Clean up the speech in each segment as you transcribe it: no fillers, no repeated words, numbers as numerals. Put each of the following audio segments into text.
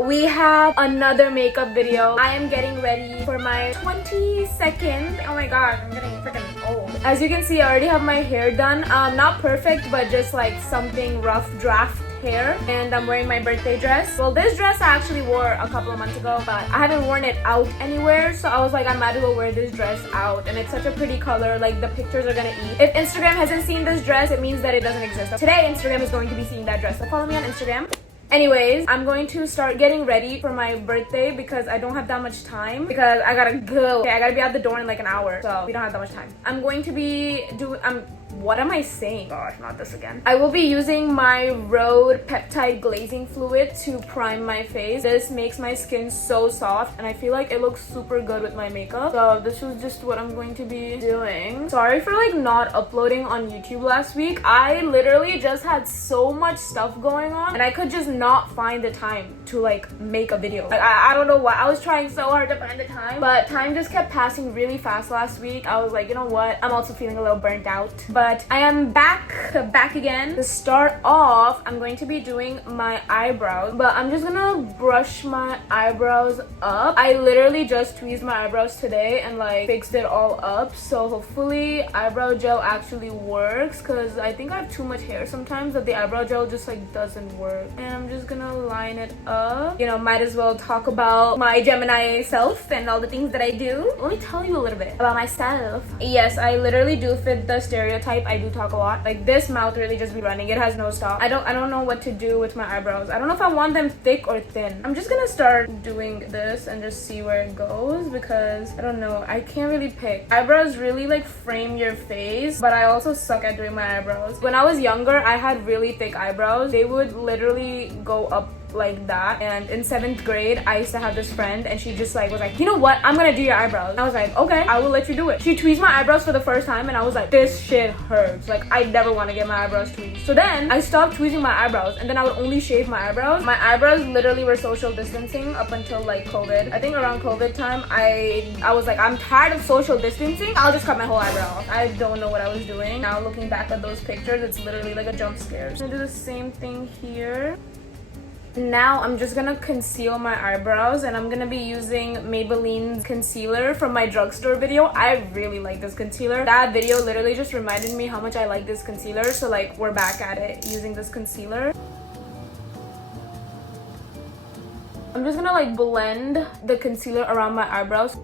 We have another makeup video. I am getting ready for my 22nd. Oh my god, I'm getting freaking old. As you can see, I already have my hair done. Not perfect, but just like something rough draft hair. And I'm wearing my birthday dress. Well, this dress I actually wore a couple of months ago, but I haven't worn it out anywhere. So I was like, I might as well wear this dress out. And it's such a pretty color, like the pictures are gonna eat. If Instagram hasn't seen this dress, it means that it doesn't exist. So today, Instagram is going to be seeing that dress. So follow me on Instagram. Anyways, I'm going to start getting ready for my birthday because I don't have that much time because I gotta go. Okay, I gotta be out the door in like an hour, so we don't have that much time. I'm going to be what am I saying? Gosh, not this again. I will be using my Rhode Peptide Glazing Fluid to prime my face. This makes my skin so soft and I feel like it looks super good with my makeup. So this is just what I'm going to be doing. Sorry for like not uploading on YouTube last week. I literally just had so much stuff going on and I could just not find the time to like make a video. Like, I don't know why. I was trying so hard to find the time, but time just kept passing really fast last week. I was like, you know what? I'm also feeling a little burnt out. But I am back again. To start off, I'm going to be doing my eyebrows, but I'm just gonna brush my eyebrows up. I literally just tweezed my eyebrows today and like fixed it all up, so hopefully eyebrow gel actually works because I think I have too much hair sometimes that the eyebrow gel just like doesn't work. And I'm just gonna line it up. You know, might as well talk about my Gemini self and all the things that I do. Let me tell you a little bit about myself. Yes, I literally do fit the stereotype. I do talk a lot. Like this mouth really just be running. It has no stop. I don't know what to do with my eyebrows. I don't know if I want them thick or thin. I'm just gonna start doing this and just see where it goes because I don't know. I can't really pick. Eyebrows really like frame your face, but I also suck at doing my eyebrows. When I was younger, I had really thick eyebrows. They would literally go up like that, and in 7th grade I used to have this friend and she just like was like, you know what, I'm gonna do your eyebrows. And I was like, okay, I will let you do it. She tweezed my eyebrows for the first time and I was like, this shit hurts. Like I never want to get my eyebrows tweezed. So then I stopped tweezing my eyebrows and then I would only shave my eyebrows. My eyebrows literally were social distancing up until like COVID. I think around COVID time I was like, I'm tired of social distancing, I'll just cut my whole eyebrow off. I don't know what I was doing. Now looking back at those pictures, it's literally like a jump scare. So I'm gonna do the same thing here. Now I'm just gonna conceal my eyebrows and I'm gonna be using Maybelline's concealer from my drugstore video. I really like this concealer. That video literally just reminded me how much I like this concealer, so like we're back at it using this concealer. I'm just gonna like blend the concealer around my eyebrows.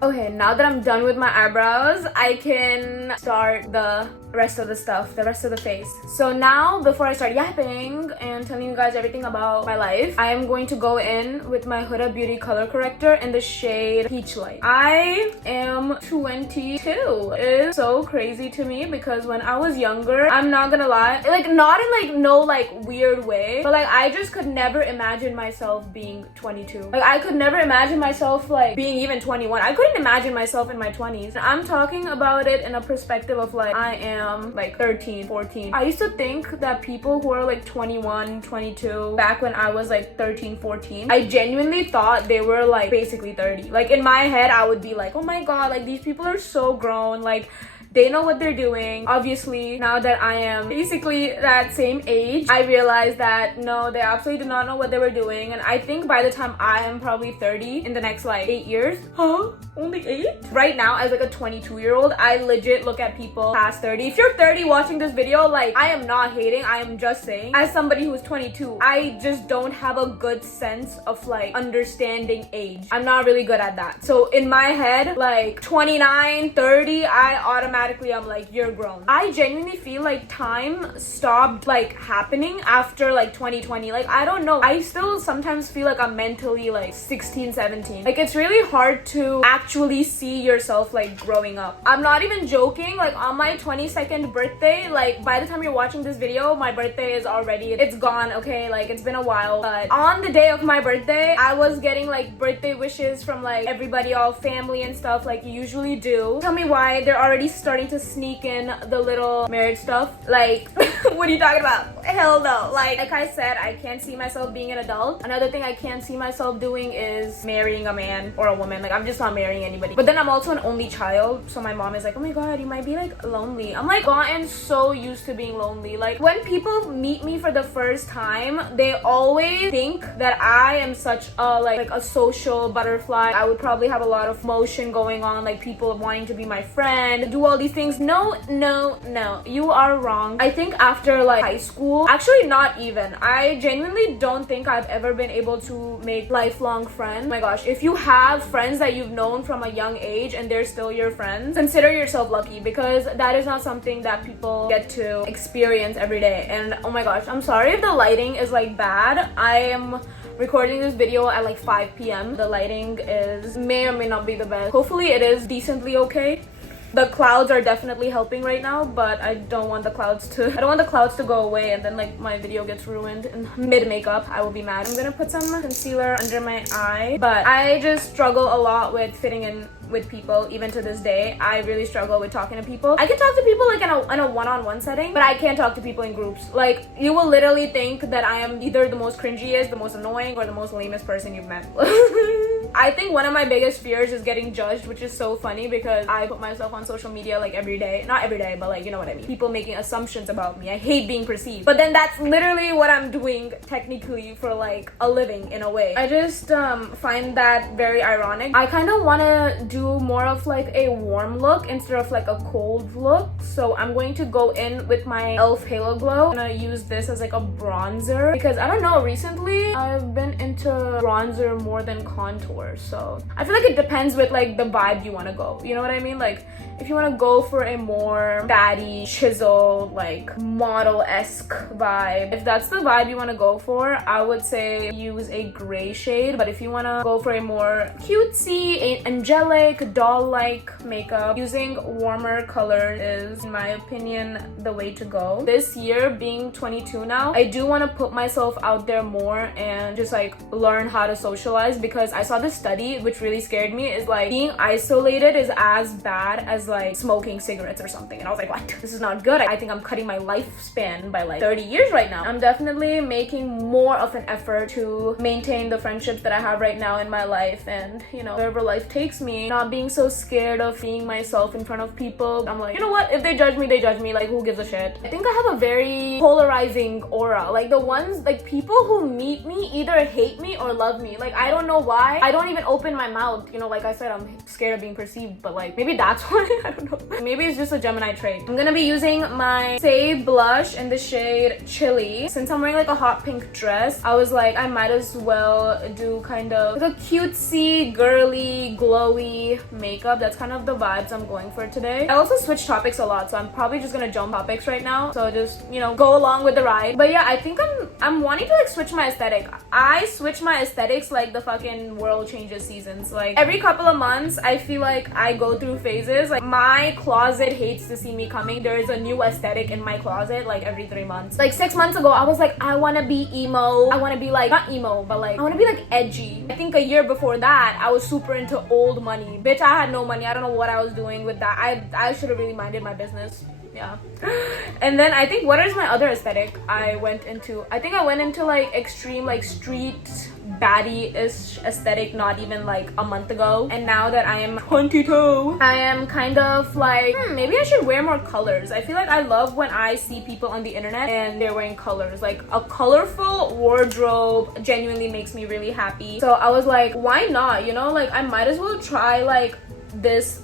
Okay, now that I'm done with my eyebrows, I can start the rest of the stuff, the rest of the face. So now, before I start yapping and telling you guys everything about my life, I am going to go in with my Huda Beauty color corrector in the shade Peach Light. I am 22. It is so crazy to me because when I was younger, I'm not gonna lie, like not in like no like weird way, but like I just could never imagine myself being 22. Like I could never imagine myself like being even 21. I couldn't imagine myself in my 20s. I'm talking about it in a perspective of like I am like 13, 14. I used to think that people who are like 21, 22, back when I was like 13, 14, I genuinely thought they were like basically 30. Like in my head, I would be like, oh my god, like these people are so grown. Like they know what they're doing. Obviously, now that I am basically that same age, I realized that no, they absolutely did not know what they were doing. And I think by the time I am probably 30 in the next like 8 years, only 8? Right now, as like a 22-year-old, I legit look at people past 30. If you're 30 watching this video, like I am not hating, I am just saying, as somebody who's 22, I just don't have a good sense of like understanding age. I'm not really good at that. So in my head, like 29, 30, I automatically I'm like, you're grown. I genuinely feel like time stopped like happening after like 2020. Like I don't know, I still sometimes feel like I'm mentally like 16, 17. Like it's really hard to actually see yourself like growing up. I'm not even joking. Like on my 22nd birthday, like by the time you're watching this video, my birthday is already, it's gone, okay? Like it's been a while, but on the day of my birthday, I was getting like birthday wishes from like everybody, all family and stuff like you usually do. Tell me why they're already starting to sneak in the little marriage stuff. Like, what are you talking about? Hell no. Like I said, I can't see myself being an adult. Another thing I can't see myself doing is marrying a man or a woman. Like, I'm just not marrying anybody. But then I'm also an only child, so my mom is like, oh my god, you might be like lonely. I'm like gotten so used to being lonely. Like, when people meet me for the first time, they always think that I am such a like a social butterfly. I would probably have a lot of motion going on, like people wanting to be my friend, do all these things. No, you are wrong. I think after like high school, actually not even, I genuinely don't think I've ever been able to make lifelong friends. Oh my gosh, if you have friends that you've known from a young age and they're still your friends, consider yourself lucky, because that is not something that people get to experience every day. And oh my gosh, I'm sorry if the lighting is like bad. I am recording this video at like 5 p.m. The lighting may or may not be the best. Hopefully it is decently okay. The clouds are definitely helping right now, but I don't want the clouds to go away and then like my video gets ruined in mid makeup. I will be mad. I'm gonna put some concealer under my eye, but I just struggle a lot with fitting in with people. Even to this day, I really struggle with talking to people. I can talk to people like in a one-on-one setting, but I can't talk to people in groups. Like, you will literally think that I am either the most cringiest, the most annoying, or the most lamest person you've met. I think one of my biggest fears is getting judged, which is so funny because I put myself on social media like every day. Not every day, but like, you know what I mean. People making assumptions about me. I hate being perceived. But then that's literally what I'm doing technically for like a living in a way. I just find that very ironic. I kind of want to do more of like a warm look instead of like a cold look. So I'm going to go in with my e.l.f. Halo Glow. I'm gonna use this as like a bronzer because I don't know, recently I've been into bronzer more than contour. So I feel like it depends with like the vibe you want to go. You know what I mean? Like, if you want to go for a more fatty, chiseled, like model-esque vibe, if that's the vibe you want to go for, I would say use a gray shade. But if you want to go for a more cutesy, angelic, doll-like makeup, using warmer colors is, in my opinion, the way to go. This year, being 22 now, I do want to put myself out there more and just like learn how to socialize, because I saw this study which really scared me. Is like being isolated is as bad as like smoking cigarettes or something, and I was like, what? This is not good. I think I'm cutting my lifespan by like 30 years right now. I'm definitely making more of an effort to maintain the friendships that I have right now in my life, and you know, wherever life takes me, not being so scared of being myself in front of people. I'm like, you know what, if they judge me, they judge me. Like, who gives a shit? I think I have a very polarizing aura. Like, the ones, like, people who meet me either hate me or love me. Like, I don't know why. I don't even open my mouth. You know, like I said, I'm scared of being perceived, but like, maybe that's why. I don't know. Maybe it's just a Gemini trait. I'm gonna be using my Say blush in the shade Chili. Since I'm wearing like a hot pink dress, I was like, I might as well do kind of like a cutesy, girly, glowy makeup. That's kind of the vibes I'm going for today. I also switch topics a lot, so I'm probably just gonna jump topics right now. So just, you know, go along with the ride. But yeah, I think I'm wanting to like switch my aesthetic. I switch my aesthetics like the fucking world changes seasons. Like, every couple of months, I feel like I go through phases. Like, my closet hates to see me coming. There is a new aesthetic in my closet like every 3 months. Like 6 months ago, I was like, I want to be emo. I want to be like, not emo, but like, I want to be like edgy. I think a year before that, I was super into old money. Bitch, I had no money. I don't know what I was doing with that. I should have really minded my business. Yeah. And then I think, what is my other aesthetic I went into? I think I went into like extreme, like street baddie-ish aesthetic not even like a month ago. And now that I am 22, I am kind of like, maybe I should wear more colors. I feel like I love when I see people on the internet and they're wearing colors. Like, a colorful wardrobe genuinely makes me really happy. So I was like, why not? You know, like, I might as well try like this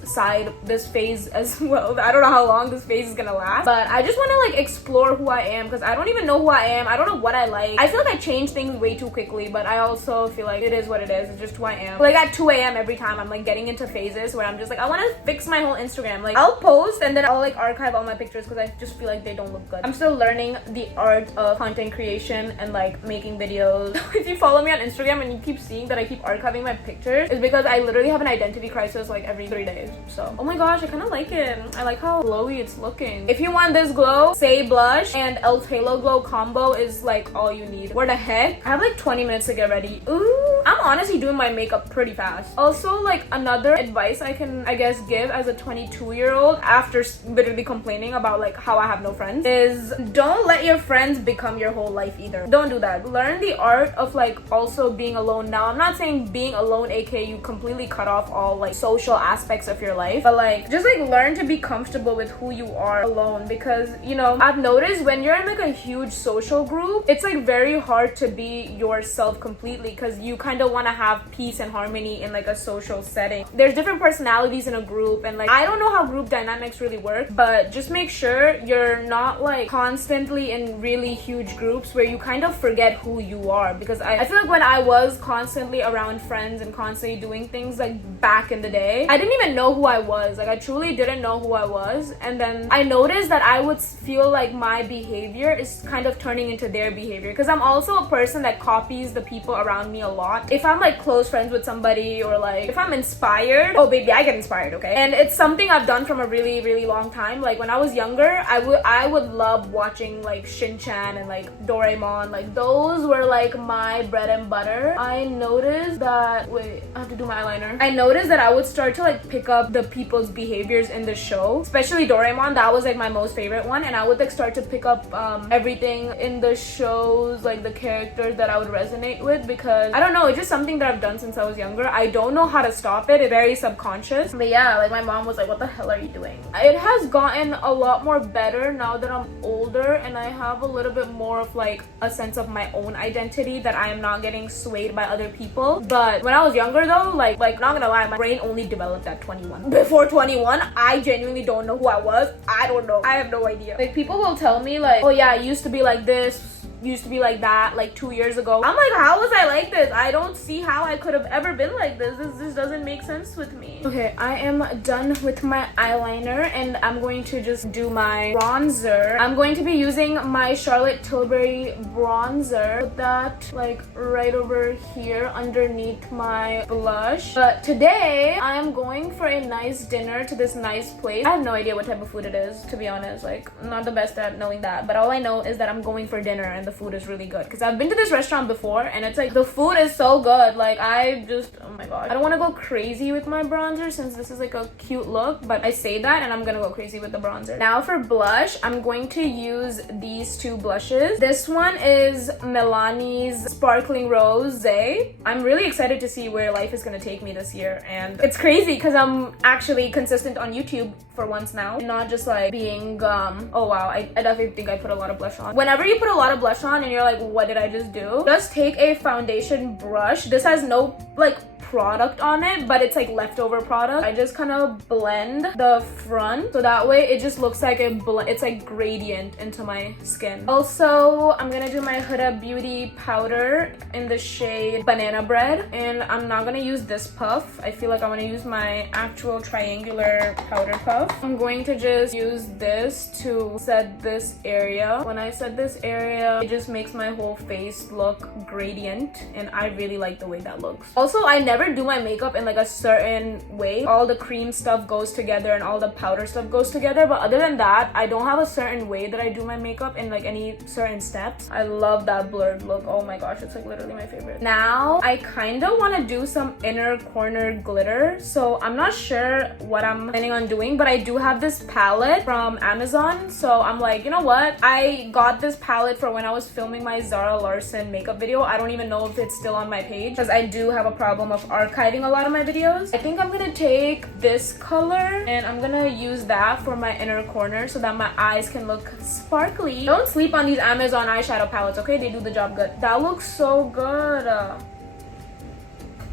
phase as well. I don't know how long this phase is gonna last, but I just want to like explore who I am, because I don't even know who I am. I don't know what I like. I feel like I change things way too quickly, but I also feel like it is what it is. It's just who I am. Like, at 2 a.m. every time, I'm like getting into phases where I'm just like, I want to fix my whole Instagram. Like, I'll post and then I'll like archive all my pictures because I just feel like they don't look good. I'm still learning the art of content creation and like making videos. If you follow me on Instagram and you keep seeing that I keep archiving my pictures, it's because I literally have an identity crisis like every 3 days. So, oh my gosh, I kind of like it. I like how glowy it's looking. If you want this glow, Say Blush and Elf Halo Glow combo is like all you need. What the heck? I have like 20 minutes to get ready. Ooh, I'm honestly doing my makeup pretty fast. Also, like another advice I can, I guess, give as a 22-year-old after literally complaining about like how I have no friends is don't let your friends become your whole life either. Don't do that. Learn the art of like also being alone. Now, I'm not saying being alone, aka you completely cut off all like social aspects of your life, but like just like learn to be comfortable with who you are alone, because you know, I've noticed when you're in like a huge social group, it's like very hard to be yourself completely because you kind of want to have peace and harmony in like a social setting. There's different personalities in a group, and like I don't know how group dynamics really work, but just make sure you're not like constantly in really huge groups where you kind of forget who you are, because I feel like when I was constantly around friends and constantly doing things like back in the day, I didn't even know who I was. Like I truly didn't know who I was, and then I noticed that I would feel like my behavior is kind of turning into their behavior, because I'm also a person that copies the people around me a lot. If I'm like close friends with somebody, or like if I'm inspired, oh baby, I get inspired, okay? And it's something I've done from a really long time. Like when I was younger, I would love watching like Shin-chan and like Doraemon. Like those were like my bread and butter. I noticed that, wait, I have to do my eyeliner. I noticed that I would start to like pick up the people's behaviors in the show, especially Doraemon. That was like my most favorite one, and I would like start to pick up everything in the shows, like the characters that I would resonate with, because I don't know, it's just something that I've done since I was younger. I don't know how to stop it. It's very subconscious. But yeah, like my mom was like, what the hell are you doing? It has gotten a lot more better now that I'm older and I have a little bit more of like a sense of my own identity, that I am not getting swayed by other people. But when I was younger though, like not gonna lie, my brain only developed at 21. Before 21, I genuinely don't know who I was. I don't know. I have no idea. Like people will tell me like, oh yeah, I used to be like this, used to be like that like 2 years ago. I'm like, how was I like this? I don't see how I could have ever been like this. This doesn't make sense with me. Okay, I am done with my eyeliner and I'm going to just do my bronzer. I'm going to be using my Charlotte Tilbury bronzer. Put that like right over here underneath my blush. But today I am going for a nice dinner to this nice place. I have no idea what type of food it is, to be honest. Like, I'm not the best at knowing that, but all I know is that I'm going for dinner and the food is really good, because I've been to this restaurant before and it's like the food is so good. Like I just, oh my god, I don't want to go crazy with my bronzer since this is like a cute look, but I say that and I'm gonna go crazy with the bronzer. Now for blush, I'm going to use these two blushes. This one is Milani's Sparkling Rose. I'm really excited to see where life is gonna take me this year, and it's crazy because I'm actually consistent on YouTube for once now, not just like being oh wow, I definitely think I put a lot of blush on. Whenever you put a lot of blush on and you're like, what did I just do? Just take a foundation brush. This has no like product on it, but it's like leftover product. I just kind of blend the front so that way it just looks like it's like gradient into my skin. Also, I'm gonna do my Huda Beauty powder in the shade Banana Bread, and I'm not gonna use this puff. I feel like I want to use my actual triangular powder puff. I'm going to just use this to set this area. When I set this area, it just makes my whole face look gradient, and I really like the way that looks. Also, I never do my makeup in like a certain way. All the cream stuff goes together and all the powder stuff goes together, but other than that, I don't have a certain way that I do my makeup in like any certain steps. I love that blurred look. Oh my gosh, it's like literally my favorite. Now I kind of want to do some inner corner glitter, so I'm not sure what I'm planning on doing, but I do have this palette from Amazon, so I'm like, you know what, I got this palette for when I was filming my Zara Larson makeup video. I don't even know if it's still on my page because I do have a problem of archiving a lot of my videos. I think I'm gonna take this color and I'm gonna use that for my inner corner so that my eyes can look sparkly. Don't sleep on these Amazon eyeshadow palettes, okay? They do the job good. That looks so good.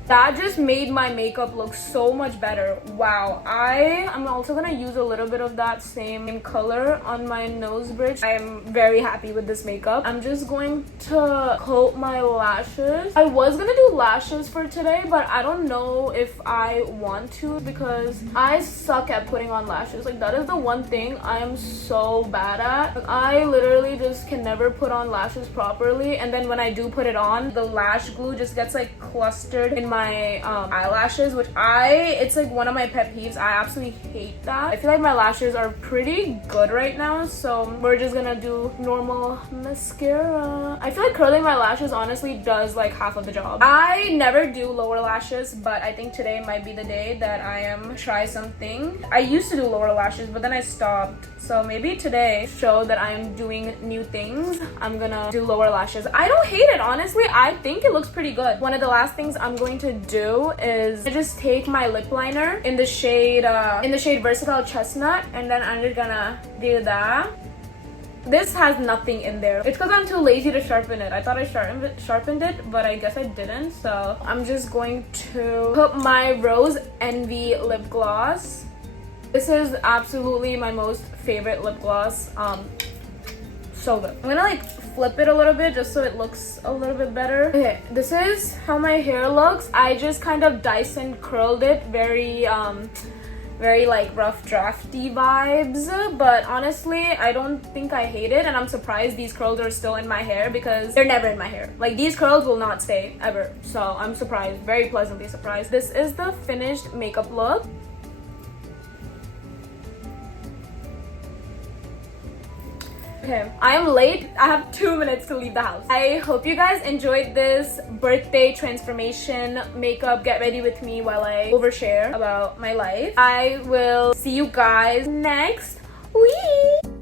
That just made my makeup look so much better. Wow. I'm also gonna use a little bit of that same color on my nose bridge. I am very happy with this makeup. I'm just going to coat my lashes. I was gonna do lashes for today, but I don't know if I want to because I suck at putting on lashes. Like, that is the one thing I am so bad at. Like, I literally just can never put on lashes properly, and then when I do put it on, the lash glue just gets like clustered in my my eyelashes, which it's like one of my pet peeves. I absolutely hate that. I feel like my lashes are pretty good right now, so we're just gonna do normal mascara. I feel like curling my lashes honestly does like half of the job. I never do lower lashes, but I think today might be the day that I am try something. I used to do lower lashes, but then I stopped. So maybe today, show that I'm doing new things, I'm gonna do lower lashes. I don't hate it, honestly. I think it looks pretty good. One of the last things I'm going to do is just take my lip liner in the shade Versatile Chestnut, and then I'm just gonna do that. This has nothing in there. It's because I'm too lazy to sharpen it. I thought I sharpened it, but I guess I didn't. So I'm just going to put my Rose Envy lip gloss. This is absolutely my most favorite lip gloss. So good. I'm gonna like flip it a little bit just so it looks a little bit better. Okay, this is how my hair looks. I just kind of Dyson curled it, very like rough drafty vibes, but honestly I don't think I hate it, and I'm surprised these curls are still in my hair because they're never in my hair. Like, these curls will not stay ever, so I'm surprised, very pleasantly surprised. This is the finished makeup look. Okay, I am late. I have 2 minutes to leave the house. I hope you guys enjoyed this birthday transformation makeup get ready with me while I overshare about my life. I will see you guys next week.